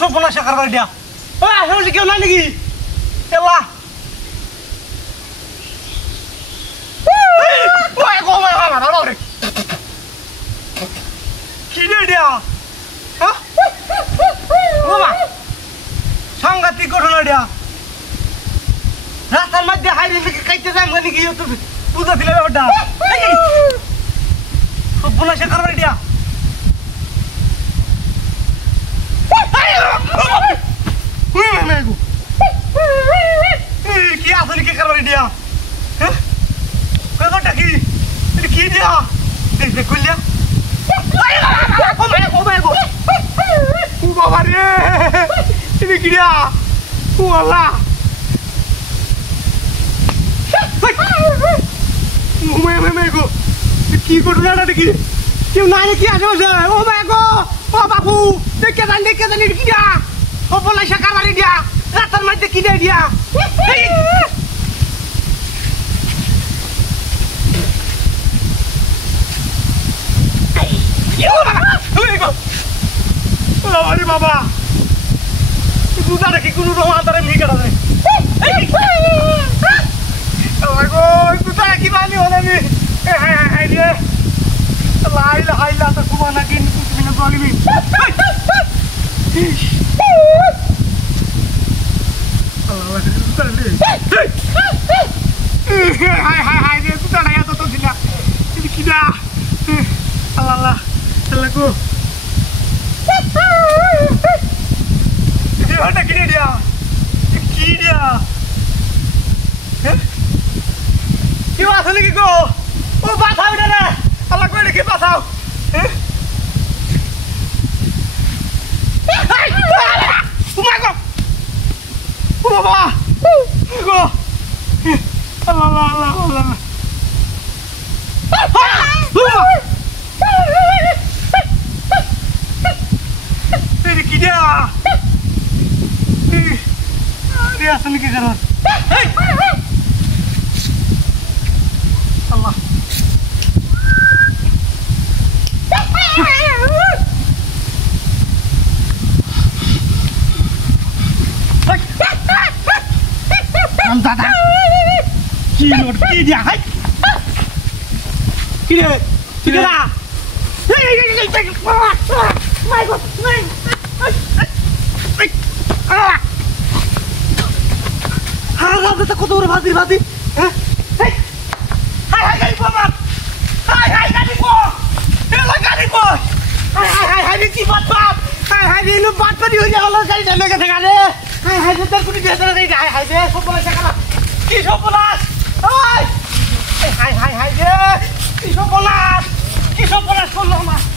সপনা শেখার বাড়ি দিয়া ওই আশেপাশে কেউ নাই নাকি এলা ওই গো ভাই ভালো রে কি রে দিয়া হ্যাঁ বাবা সাংঘাতিক ঘটনা দিয়া রাস্তার মধ্যে হাইরে থেকে খাইতে যাই মানে কি তো পূজা দিলে ব্যাপারটা সপনা শেখার বাড়ি দিয়া কি আসলে কি করবার দিয়া ব্যাপারটা কি কি দিয়া দেখলে খুললিয়া বাবা রে এটা কি দিয়া ও আল্লাহ কি ঘটনাটা দেখি কেউ নাই কি আছে ও মাই গো ও বাবু দেখে জানি কি দিয়া সপনা শেখার বাড়ি দিয়া রাস্তার মধ্যে কি দিয়া আরে বাবা দুধারে কি কোনো রোমা তারে নি কাটা যায় দুধারে কি বানি হলে নি রে লাইলা হাইলা তো সুবানা কিন তুমি না বলিবি আল্লাহ দুধারে হাই রে দুধারে এত তো দিলা কি দা আল্লাহ আল্লাহ গো এটা কি দিয়া কি আসলে কি গো ও বাঁচাও এটা রে আল্লাহ কই দেখি বাঁচাও তোমার গো ও বাবা গো আল্লাহ আল্লাহ আল্লাহ কি দিয়া dia asli ke kanan Allah Nampak tak? Kilo dia, hai? Kilo dah. My God, my. Ada kau tu orang mati. Hai, kali kau. Hai, kali kau. Hello kali kau. Hai, ni kibat bat. Hai, ni lu bat pada dia kalau kali dah nak tengah ni. Hai, sebentar kau ni biasa lagi. Hai, dia sopolas cakap. Ki sopolas. Hai, dia. Ki sopolas kau lama.